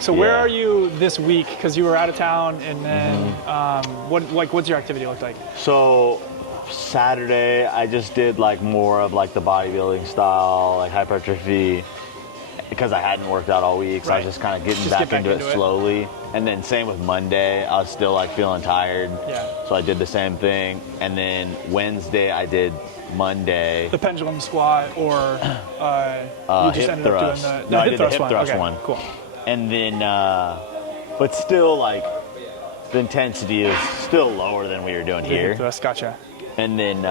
So where are you this week? Because you were out of town, and then what's your activity look like? So Saturday, I just did like more of like the bodybuilding style, like hypertrophy, because I hadn't worked out all week. So I was just kind of getting back into it slowly. And then same with Monday, I was still like feeling tired. Yeah. So I did the same thing. And then Wednesday, I did Monday. The pendulum squat, or you just ended up doing the I did the hip thrust one. Cool. And then, but still like the intensity is still lower than we were doing here. Hip thrust, gotcha. And then,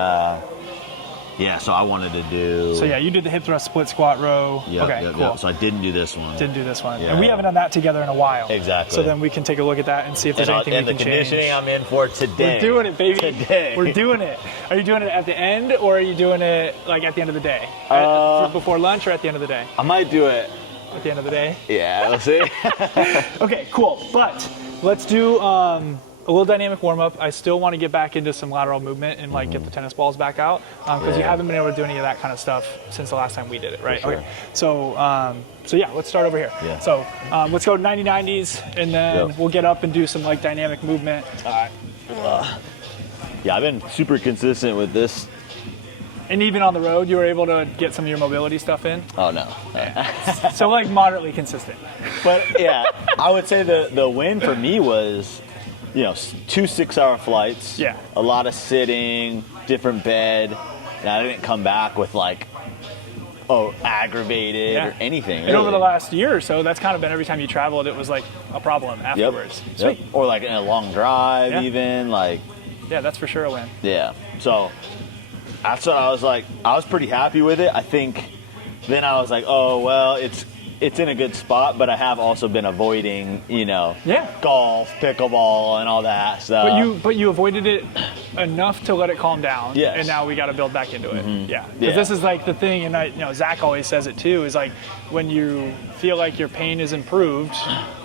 so I wanted to do. So you did the hip thrust split squat row. Yep, cool. So I didn't do this one. Didn't do this one. Yeah. And we haven't done that together in a while. Exactly. So then we can take a look at that and see if there's anything we can change. And the conditioning I'm in for today. We're doing it, baby. Today. We're doing it. Are you doing it at the end, or are you doing it like at the end of the day? Before lunch or at the end of the day? I might do it at the end of the day. Yeah, we'll see. Okay, cool. But let's do a little dynamic warm-up. I still want to get back into some lateral movement and like get the tennis balls back out, because you haven't been able to do any of that kind of stuff since the last time we did it, right? Sure. Okay. So yeah, let's start over here. Yeah. So let's go 90-90s, and then we'll get up and do some like dynamic movement. Yeah, I've been super consistent with this. And even on the road, you were able to get some of your mobility stuff in? Oh, no. So like moderately consistent. But yeah, I would say the win for me was, 2 6-hour flights. Yeah. A lot of sitting, different bed. And I didn't come back with like, aggravated or anything. And over the last year or so, that's kind of been every time you traveled, it was like a problem afterwards. Yep. Or like in a long drive even. Like. Yeah, that's for sure a win. Yeah. So that's what I was like. I was pretty happy with it. I think then I was like, oh, well, it's in a good spot, but I have also been avoiding, golf, pickleball, and all that stuff. But you avoided it enough to let it calm down. Yes. And now we got to build back into it. Mm-hmm. Yeah. Because this is like the thing, and Zach always says it too, is like when you feel like your pain is improved,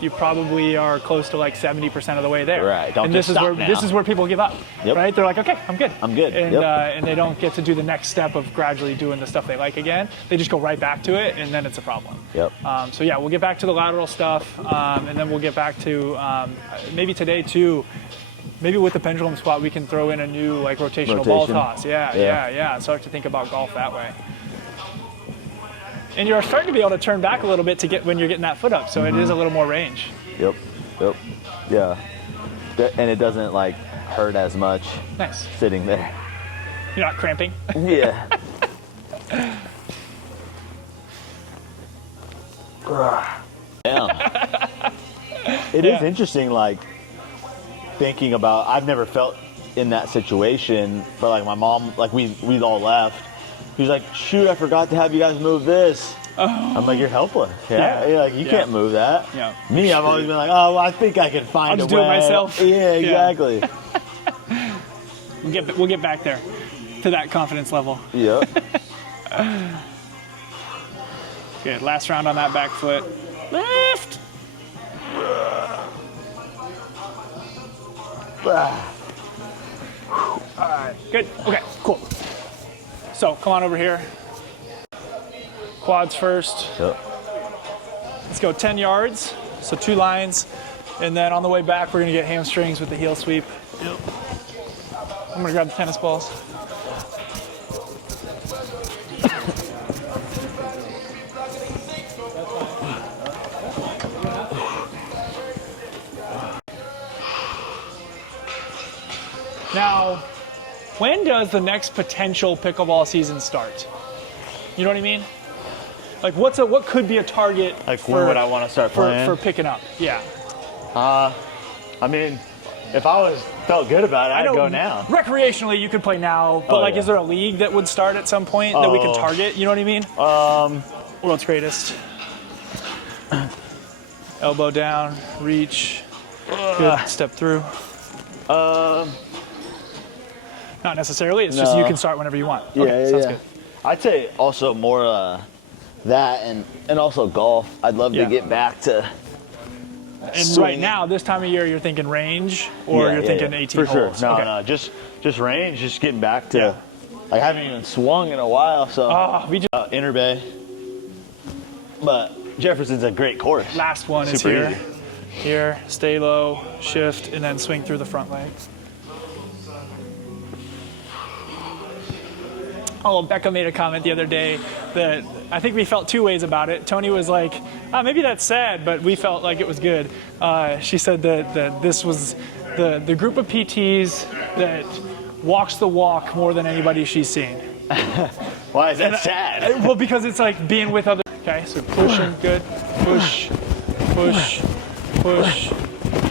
you probably are close to like 70% of the way there. Right. This is where people give up. Yep. Right? They're like, okay, I'm good. And Yep. and they don't get to do the next step of gradually doing the stuff they like again. They just go right back to it, and then it's a problem. Yep. So yeah, we'll get back to the lateral stuff, and then we'll get back to maybe today too. Maybe with the pendulum squat, we can throw in a new like rotational ball toss. Yeah. Start to think about golf that way. And you're starting to be able to turn back a little bit to get when you're getting that foot up, so it is a little more range. Yep. Yeah. And it doesn't like hurt as much. Nice. Sitting there. You're not cramping. Yeah. Yeah. It is interesting, like, thinking about, I've never felt in that situation, but like my mom, like we all left. She was like, shoot, I forgot to have you guys move this. Oh. I'm like, you're helpless. Yeah. You're like, you can't move that. Yeah. Me, I've always been like, oh, well, I think I can find a way. I'll just do it myself. Yeah, exactly. We'll get back there to that confidence level. Yep. Good. Last round on that back foot. Lift. All right. Good. Okay. Cool. So come on over here. Quads first. Yep. Let's go 10 yards. So 2 lines. And then on the way back, we're going to get hamstrings with the heel sweep. Yep. I'm going to grab the tennis balls. Now, when does the next potential pickleball season start? You know what I mean? Like, what could be a target? Like, when would I want to start playing? For picking up? Yeah. I mean, if I felt good about it, I'd go now. Recreationally, you could play now, but is there a league that would start at some point that we could target? You know what I mean? World's greatest. Elbow down, reach. Good. Step through. Not necessarily. It's just you can start whenever you want. Okay, sounds good. I'd say also more that and also golf. I'd love to get back to. And right now, this time of year, you're thinking range, or you're thinking 18 holes? For sure. No, just range. Just getting back to. I haven't even swung in a while, so. We just Inner bay. But Jefferson's a great course. Last one is Super here. easy. Here, stay low, shift, and then swing through the front leg. Oh, Becca made a comment the other day that I think we felt two ways about it. Tony was like, maybe that's sad, but we felt like it was good. She said that this was the group of PTs that walks the walk more than anybody she's seen. Why is that sad? Well, because it's like being with other. Okay, so pushing, good. Push, push, push,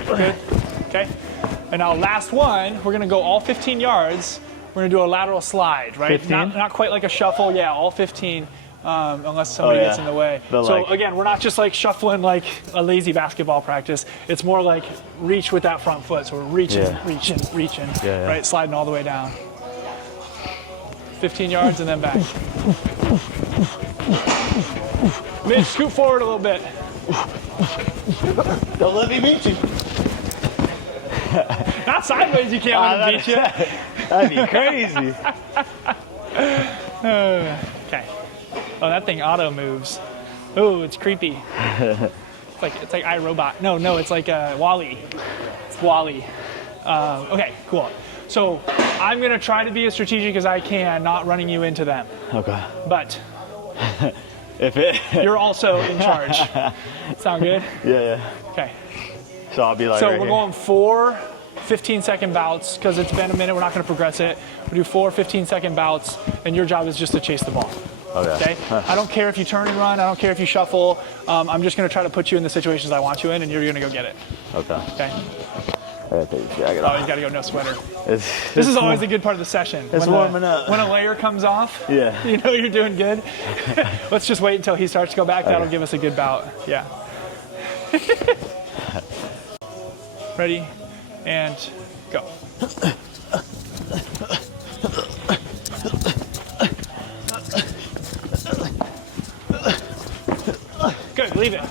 good. Okay, and now last one, we're gonna go all 15 yards. We're gonna do a lateral slide, right? 15? Not quite like a shuffle, yeah, all 15, unless somebody gets in the way. So again, we're not just like shuffling like a lazy basketball practice. It's more like reach with that front foot. So we're reaching, reaching, right? Sliding all the way down. 15 yards and then back. Mitch, scoot forward a little bit. Don't let me beat you. Not sideways, you can't let him beat you. That'd be crazy. Okay. Oh, that thing auto moves. Oh, it's creepy. It's like iRobot. No, it's like Wall-E. It's Wall-E. Okay, cool. So I'm gonna try to be as strategic as I can, not running you into them. Okay. But you're also in charge. Sound good? Yeah. Okay. So I'll be like. So right we're here. going 4 15-second bouts because it's been a minute. We're not going to progress it. We do 4 15-second bouts, and your job is just to chase the ball. Okay. I don't care if you turn and run. I don't care if you shuffle. I'm just going to try to put you in the situations I want you in, and you're going to go get it. Okay. Okay. You got to go no sweater. This is always a good part of the session. It's warming up. When a layer comes off, yeah, you know you're doing good. Let's just wait until he starts to go back. That'll give us a good bout. Yeah. Ready, and go. Good, leave it.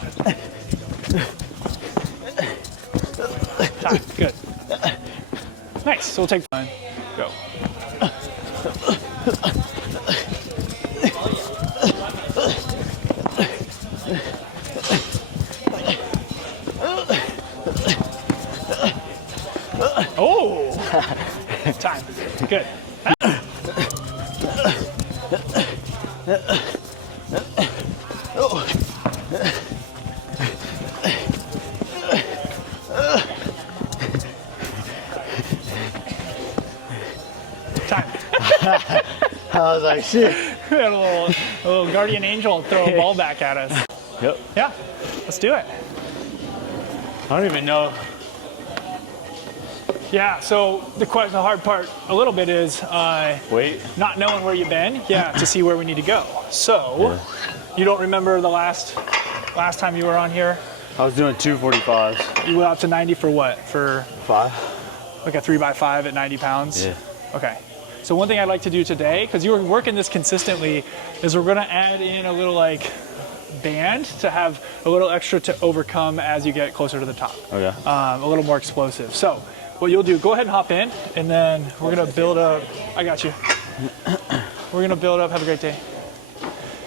Time, good. Nice, so we'll take one. Go. Oh! Time, good. I was like, shit. We had a little guardian angel throw a ball back at us. Yep. Yeah, let's do it. I don't even know. Yeah, so the hard part a little bit is not knowing where you've been, to see where we need to go. So, you don't remember the last time you were on here? I was doing 245s. You went up to 90 for what? For 5? Like a 3x5 at 90 pounds? Yeah. Okay. So one thing I'd like to do today, because you were working this consistently, is we're gonna add in a little like band to have a little extra to overcome as you get closer to the top. Okay. A little more explosive. So what you'll do, go ahead and hop in, and then we're gonna build up. I got you. We're gonna build up. Have a great day.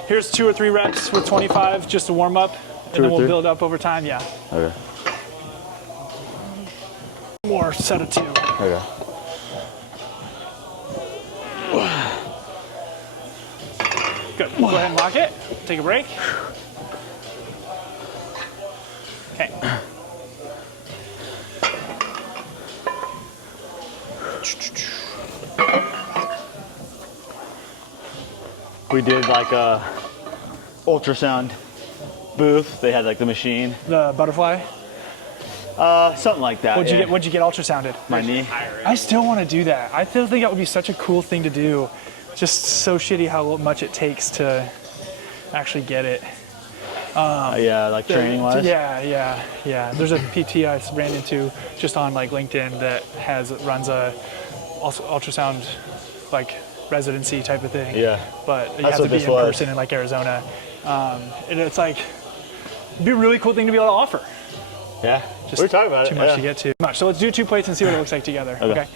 Here's 2 or 3 reps with 25 just to warm up, and then we'll build up over time. Yeah. Okay. More set of 2. Okay. Good. Go ahead and lock it. Take a break. Okay. We did like a ultrasound booth. They had like the machine. The butterfly? Something like that. What'd you get ultrasounded? My knee. I still want to do that. I still think that would be such a cool thing to do. Just so shitty how much it takes to actually get it. Like training wise. Yeah. There's a PT I ran into just on like LinkedIn that runs a ultrasound like residency type of thing. Yeah. But you have to be in person in like Arizona. And it's like, it'd be a really cool thing to be able to offer. Yeah. Just we're talking about too much to get to. So let's do 2 plates and see what it looks like together. Okay.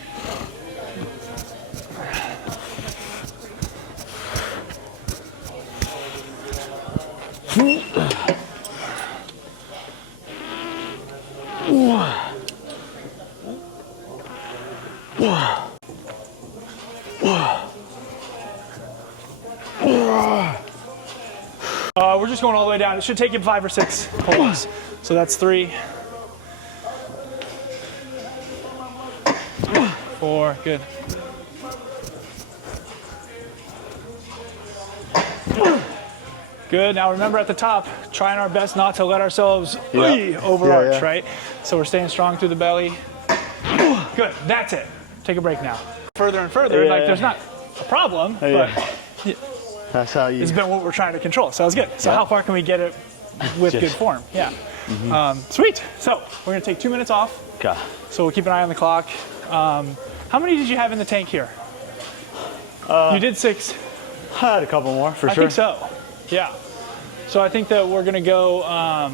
We're just going all the way down. It should take you 5 or 6 pulls. So that's 3, 4, good. Good. Now remember at the top, trying our best not to let ourselves overarch, right? So we're staying strong through the belly. Good. That's it. Take a break now. Further and further, like there's not a problem, but that's how you. It's been what we're trying to control. So it's good. So how far can we get it with good form? Yeah. Sweet. So we're gonna take 2 minutes off. Okay. So we'll keep an eye on the clock. How many did you have in the tank here? You did 6. I had a couple more for I sure. think so. Yeah. So I think that we're gonna go.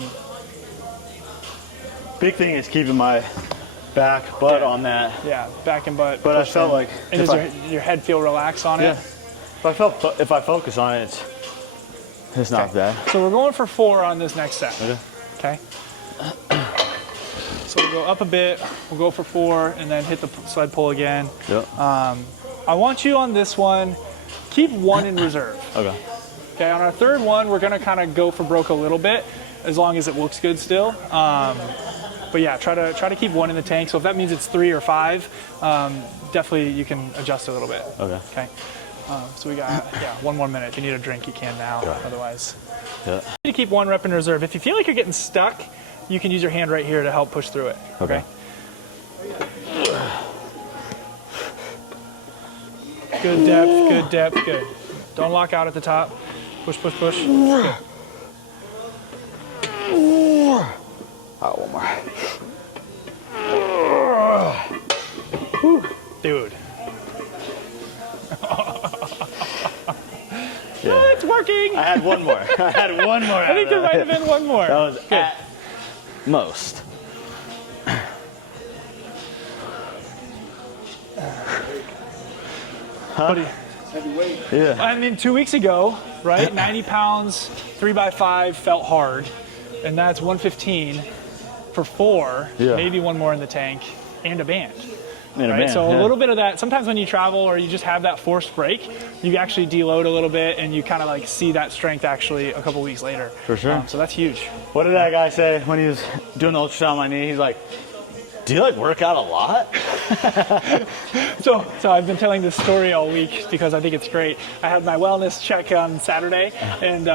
Big thing is keeping my back, butt on that. Yeah, back and butt. But I felt like. And does your head feel relaxed on it? If I focus on it, it's not bad. So we're going for 4 on this next set. Okay. So we'll go up a bit. We'll go for 4, and then hit the sled pull again. Yep. I want you on this one. Keep 1 in reserve. Okay. Okay, on our third one, we're gonna kind of go for broke a little bit, as long as it looks good still. But yeah, try to keep 1 in the tank. So if that means it's 3 or 5, definitely you can adjust a little bit. Okay. Okay. So we got 1 more minute. If you need a drink, you can now. Okay. Otherwise, you need to keep 1 rep in reserve. If you feel like you're getting stuck, you can use your hand right here to help push through it. Okay. Good depth. Good depth. Good. Don't lock out at the top. Push, push, push. Good. One more. Dude. Yeah. It's working. I had 1 more. I think there might have been 1 more. That was good. At most. Buddy. Yeah. I mean, 2 weeks ago, right? 90 pounds, 3x5 felt hard, and that's 115 for 4. Maybe 1 more in the tank and a band. Right? So a little bit of that. Sometimes when you travel or you just have that forced break, you actually deload a little bit, and you kind of like see that strength actually a couple weeks later. For sure. So that's huge. What did that guy say when he was doing the ultrasound on my knee? He's like, "Do you like work out a lot?" So I've been telling this story all week because I think it's great. I had my wellness check on Saturday, and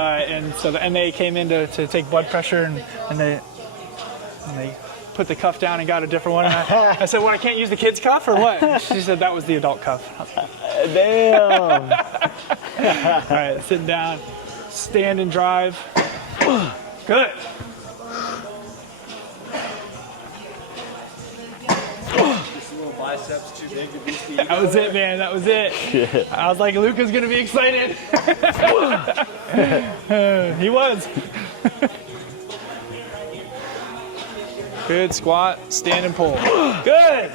so the MA came in to take blood pressure, and they put the cuff down and got a different one. And I said, "What? I can't use the kids' cuff or what?" She said that was the adult cuff. Damn. All right, sitting down, stand and drive. Good. Biceps too big to be speed. That was it, man. That was it. Shit. I was like, Luca's gonna be excited. He was. Good squat, stand and pull. Good.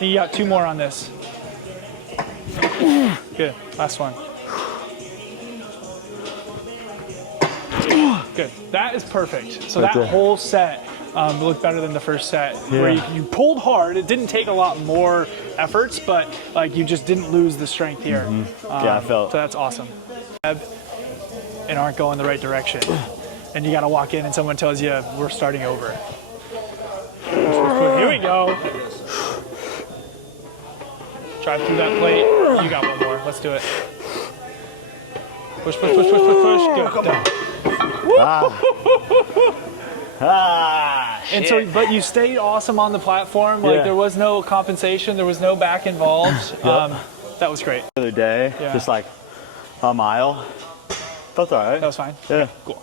You got 2 more on this. Good. Last one. Good. That is perfect. So that whole set looked better than the first set, where you pulled hard. It didn't take a lot more efforts, but like you just didn't lose the strength here. I felt. So that's awesome. And aren't going the right direction. And you got to walk in and someone tells you, we're starting over. Here we go. Drive through that plate. You got 1 more. Let's do it. Push, push, push, push, push, push. Good. Done. And so, but you stayed awesome on the platform. Like there was no compensation. There was no back involved. That was great. The other day, just like a mile. Felt all right. That was fine? Yeah. Okay, cool.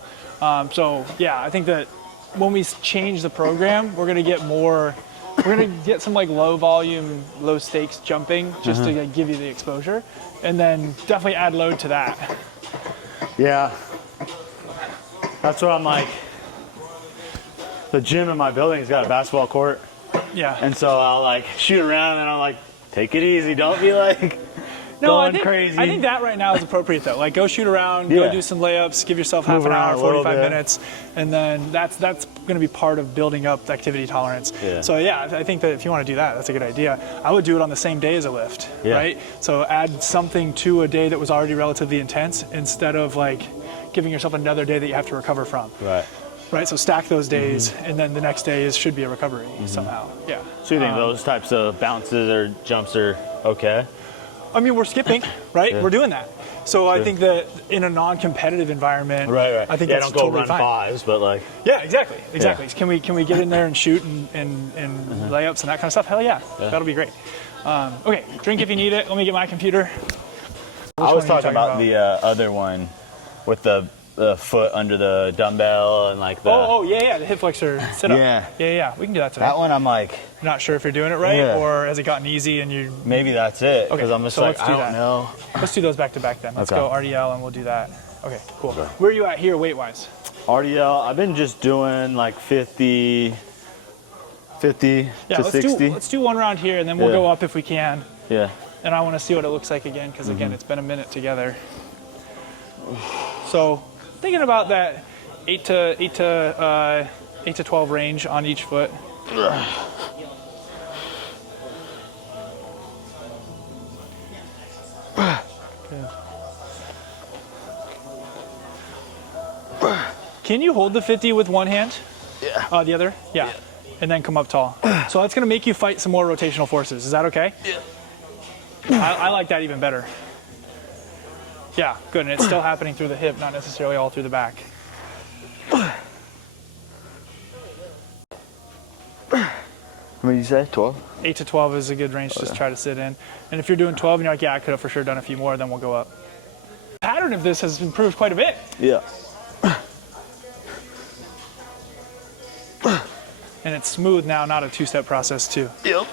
So yeah, I think that when we change the program, we're gonna get some like low volume, low stakes jumping just to like, give you the exposure, and then definitely add load to that. Yeah. That's what I'm like. The gym in my building's got a basketball court. Yeah. And so I'll like shoot around and I'm like, take it easy. Don't be like, going crazy. I think that right now is appropriate though. Like go shoot around, go do some layups, give yourself half an hour, 45 minutes, and then that's going to be part of building up the activity tolerance. Yeah. So yeah, I think that if you want to do that, that's a good idea. I would do it on the same day as a lift, right? So add something to a day that was already relatively intense instead of like giving yourself another day that you have to recover from. Right, so stack those days, and then the next day should be a recovery somehow. Yeah. So you think those types of bounces or jumps are okay? I mean, we're skipping, right? We're doing that. So I think that in a non-competitive environment, I think that's don't go totally run fine. fives, but like. Yeah, exactly. Can we get in there and shoot and layups and that kind of stuff? Hell yeah. That'll be great. Okay, drink if you need it. Let me get my computer. I was talking about the other one with the foot under the dumbbell and like the the hip flexor sit up. Yeah, we can do that today. That one I'm like not sure if you're doing it right or has it gotten easy and you maybe that's it because I'm just like let's do I don't know. Let's do those back to back then. Let's go RDL and we'll do that. Okay, cool. Where are you at here weight wise? RDL, I've been just doing like 50 to 60. Let's do one round here and then we'll go up if we can. Yeah. And I want to see what it looks like again because again it's been a minute together. So thinking about that 8 to 12 range on each foot. Can you hold the 50 with one hand? Yeah. The other? Yeah. And then come up tall. So that's going to make you fight some more rotational forces. Is that okay? Yeah. I like that even better. Yeah, good. And it's still happening through the hip, not necessarily all through the back. What did you say? 12? 8 to 12 is a good range to just try to sit in. And if you're doing 12 and you're like, yeah, I could have for sure done a few more, then we'll go up. The pattern of this has improved quite a bit. Yeah. And it's smooth now, not a two-step process too. Yep.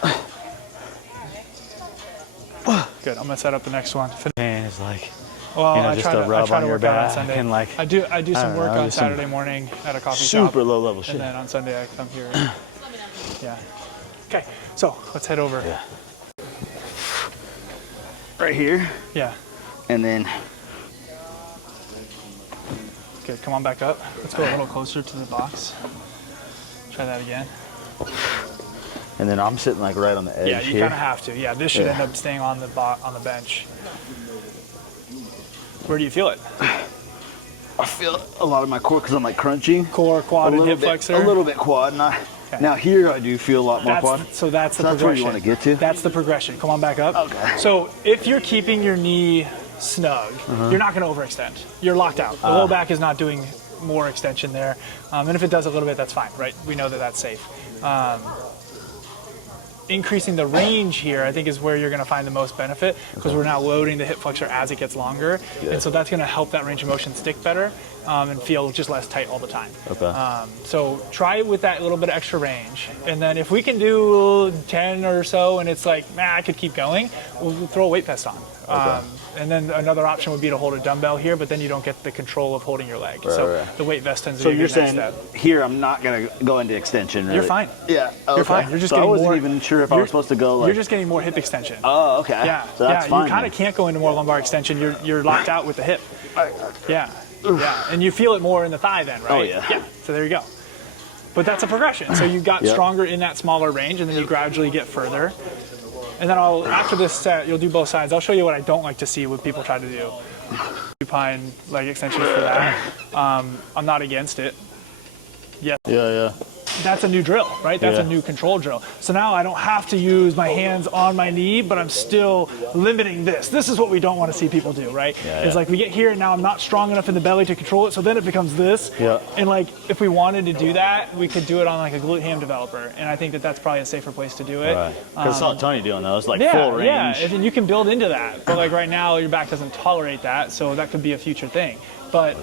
Good. I'm gonna set up the next one. Man, it's like, well, you know, I just try a rub to on your work out on back Sunday. and like I do some work on just some Saturday morning at a coffee shop. super low level shit. And then on Sunday I come here. Yeah. Okay. So let's head over. Yeah. Right here. Yeah. And then. Good. Come on back up. Let's go a little closer to the box. Try that again. And then I'm sitting like right on the edge. Yeah, you kind of have to. Yeah, this should end up staying on the bench. Where do you feel it? I feel a lot of my core because I'm like crunching. Core, quad, and hip flexor. A little bit quad. Now here I do feel a lot more quad. So that's the progression. That's where you want to get to? That's the progression. Come on back up. Okay. So if you're keeping your knee snug, you're not going to overextend. You're locked out. The low back is not doing more extension there. And if it does a little bit, that's fine, right? We know that that's safe. Increasing the range here, I think, is where you're going to find the most benefit because we're now loading the hip flexor as it gets longer. And so that's going to help that range of motion stick better and feel just less tight all the time. Okay. So try it with that little bit of extra range. And then if we can do 10 or so and it's like, I could keep going, we'll throw a weight vest on. Okay. And then another option would be to hold a dumbbell here, but then you don't get the control of holding your leg. Right. The weight vest tends to be a good next step. So you're saying here I'm not going to go into extension, really? You're fine. Yeah. Okay. You're fine. You're just so getting I wasn't more, even sure if I was supposed to go like... You're just getting more hip extension. Oh, okay. Yeah. So that's fine. You kind of can't go into more lumbar extension. You're locked out with the hip. Yeah. Yeah. And you feel it more in the thigh then, right? Oh, yeah. Yeah. So there you go. But that's a progression. So you got stronger in that smaller range, and then you gradually get further. And then after this set, you'll do both sides. I'll show you what I don't like to see what people try to do. Supine leg extensions for that. I'm not against it. Yes. Yeah. That's a new drill, right? That's a new control drill. So now I don't have to use my hands on my knee, but I'm still limiting this. This is what we don't want to see people do, right? It's like we get here and now I'm not strong enough in the belly to control it, so then it becomes this. Yeah. And like if we wanted to do that, we could do it on like a glute ham developer, and I think that that's probably a safer place to do it. Right. Because I saw Tony doing those, like full range. Yeah, and you can build into that. But like right now, your back doesn't tolerate that, so that could be a future thing. But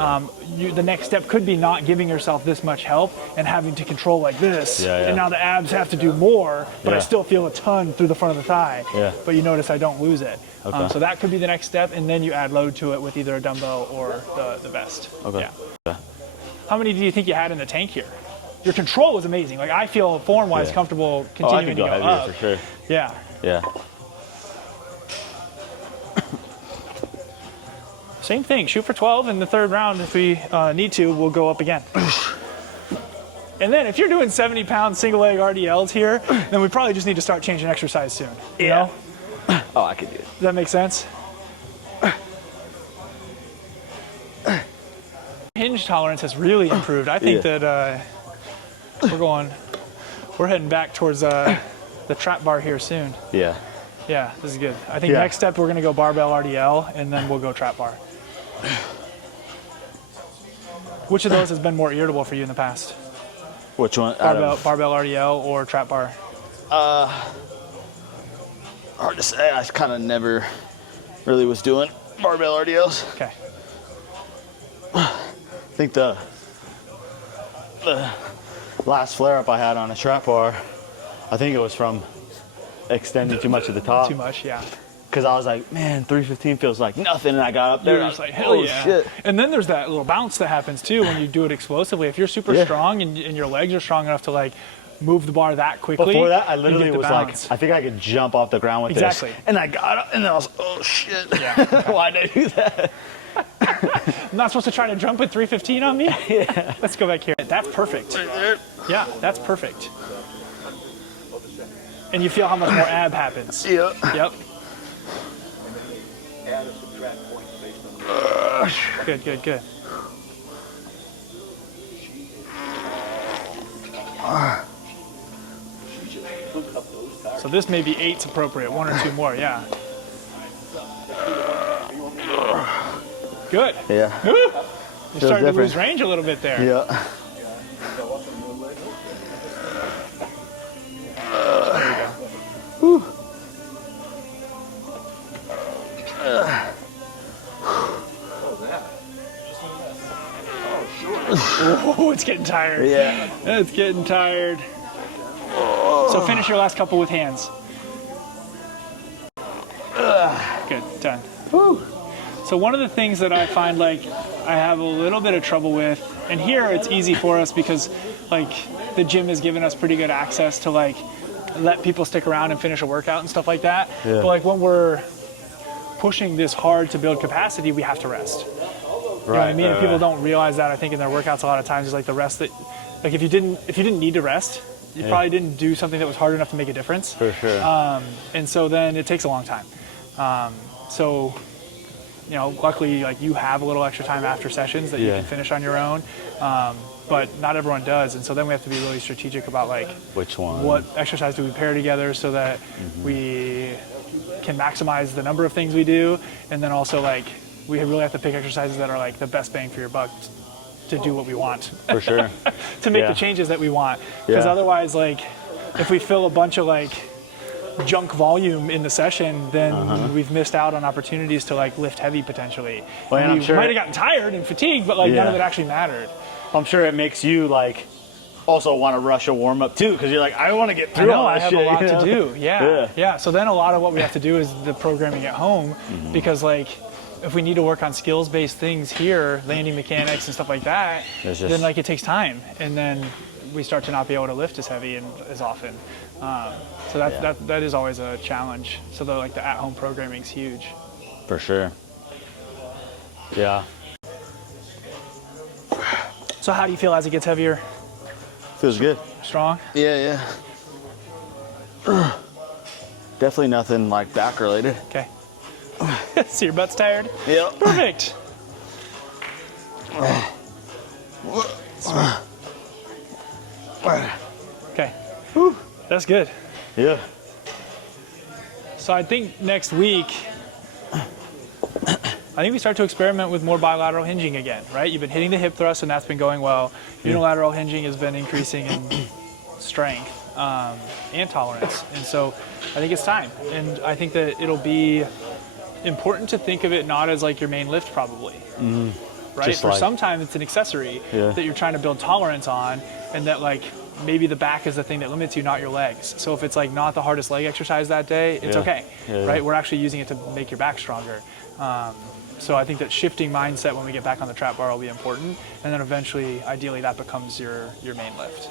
the next step could be not giving yourself this much help and having to control like this. And now the abs have to do more, but I still feel a ton through the front of the thigh. But you notice I don't lose it. Okay. So that could be the next step, and then you add load to it with either a dumbbell or the vest. Okay. Yeah. How many do you think you had in the tank here? Your control was amazing. Like I feel form-wise comfortable continuing to go heavier up. for sure. Yeah. Yeah. Same thing. Shoot for 12 in the third round. If we need to, we'll go up again. And then if you're doing 70-pound single leg RDLs here, then we probably just need to start changing exercise soon. You know? Oh, I could do it. Does that make sense? Hinge tolerance has really improved. I think that we're heading back towards the trap bar here soon. Yeah. Yeah, this is good. I think next step we're gonna go barbell RDL and then we'll go trap bar. Which of those has been more irritable for you in the past? Which one? Barbell RDL or trap bar? Hard to say. I kind of never really was doing barbell RDLs. Okay. I think the last flare-up I had on a trap bar, I think it was from extending too much at the top. Too much, yeah. Because I was like, man, 315 feels like nothing, and I got up there and I was like, hell yeah. Shit. And then there's that little bounce that happens too when you do it explosively. If you're super strong and your legs are strong enough to like move the bar that quickly. Before that, I literally was bounce. like, I think I could jump off the ground with this. And I got up, and then I was, oh shit. Yeah. Okay. Why'd I do that? I'm not supposed to try to jump with 315 on me? Yeah. Let's go back here. That's perfect. Right there. Yeah, that's perfect. And you feel how much more ab happens. Yep. Yep. Good, good, good. So this may be 8's appropriate, 1 or 2 more, yeah. Good. Yeah. You're starting to lose range a little bit there. Yeah. Oh, it's getting tired. Yeah. It's getting tired. So finish your last couple with hands. Good, done. Whew. So one of the things that I find like I have a little bit of trouble with, and here it's easy for us because like the gym has given us pretty good access to like let people stick around and finish a workout and stuff like that. Yeah. But like when we're pushing this hard to build capacity, we have to rest. You know what I mean? And people don't realize that. I think in their workouts a lot of times is like the rest that, like if you didn't need to rest, you probably didn't do something that was hard enough to make a difference. For sure. And so then it takes a long time. So, you know, luckily like you have a little extra time after sessions that you can finish on your own. But not everyone does. And so then we have to be really strategic about like which one, what exercise do we pair together so that we can maximize the number of things we do. And then also like, we really have to pick exercises that are like the best bang for your buck to do what we want. For sure. To make the changes that we want. Because otherwise, like, if we fill a bunch of like junk volume in the session, then we've missed out on opportunities to like lift heavy potentially. Well, and we might have gotten tired and fatigued, but like none of it actually mattered. I'm sure it makes you like also want to rush a warm up too, because you're like, I want to get through. I have a lot to do. Yeah. So then a lot of what we have to do is the programming at home, because like if we need to work on skills-based things here, landing mechanics and stuff like that, then like it takes time, and then we start to not be able to lift as heavy and as often. So that is always a challenge. So the at-home programming is huge. For sure. Yeah. So how do you feel as it gets heavier? Feels good. Strong? Yeah. Definitely nothing like back related. Okay. So your butt's tired? Yep. Perfect. Okay. Whew. That's good. Yeah. So I think next week, I think we start to experiment with more bilateral hinging again, right? You've been hitting the hip thrust and that's been going well. Unilateral hinging has been increasing in strength and tolerance. And so I think it's time. And I think that it'll be important to think of it not as like your main lift probably, right? Just For some time it's an accessory that you're trying to build tolerance on, and that like maybe the back is the thing that limits you, not your legs. So if it's like not the hardest leg exercise that day, it's okay, right? We're actually using it to make your back stronger. So I think that shifting mindset when we get back on the trap bar will be important, and then eventually, ideally, that becomes your main lift.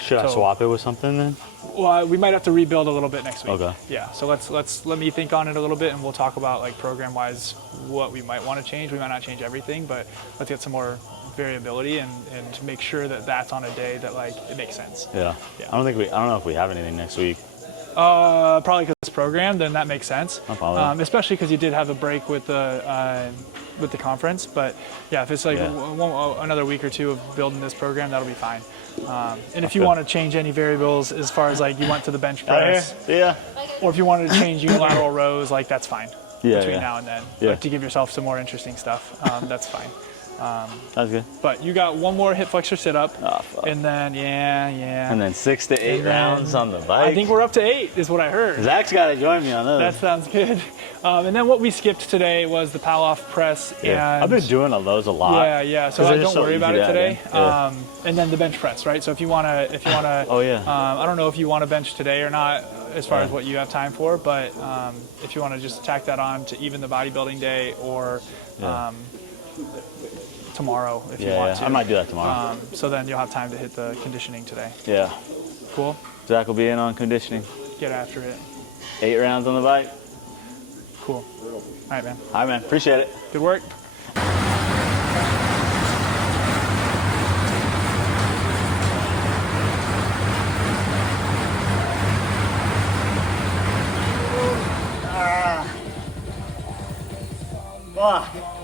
Should I swap it with something then? Well, we might have to rebuild a little bit next week. Okay. Yeah. So let me think on it a little bit, and we'll talk about like program-wise what we might want to change. We might not change everything, but let's get some more variability and make sure that that's on a day that like it makes sense. Yeah. I don't know if we have anything next week. Probably because it's programmed, then that makes sense. Especially because you did have a break with the conference. But yeah, if it's like another week or two of building this program, that'll be fine. And if you want to change any variables as far as like you went to the bench press, or if you wanted to change unilateral rows, like that's fine between now and then. But to give yourself some more interesting stuff, that's fine. That's good. But you got one more hip flexor sit up, and then and then 6 to 8 rounds on the bike. I think we're up to 8 is what I heard. Zach's got to join me on those. That sounds good. And then what we skipped today was the pal-off press. Yeah. And I've been doing those a lot. Yeah. So don't worry about it today. And then the bench press, right? So if you wanna, oh yeah. I don't know if you want to bench today or not, as far as what you have time for, but if you want to just tack that on to even the bodybuilding day or tomorrow if you want to. I might do that tomorrow. So then you'll have time to hit the conditioning today. Yeah. Cool. Zach will be in on conditioning. Get after it. 8 rounds on the bike. Cool. All right, man. All right, man. Appreciate it. Good work. Fuck.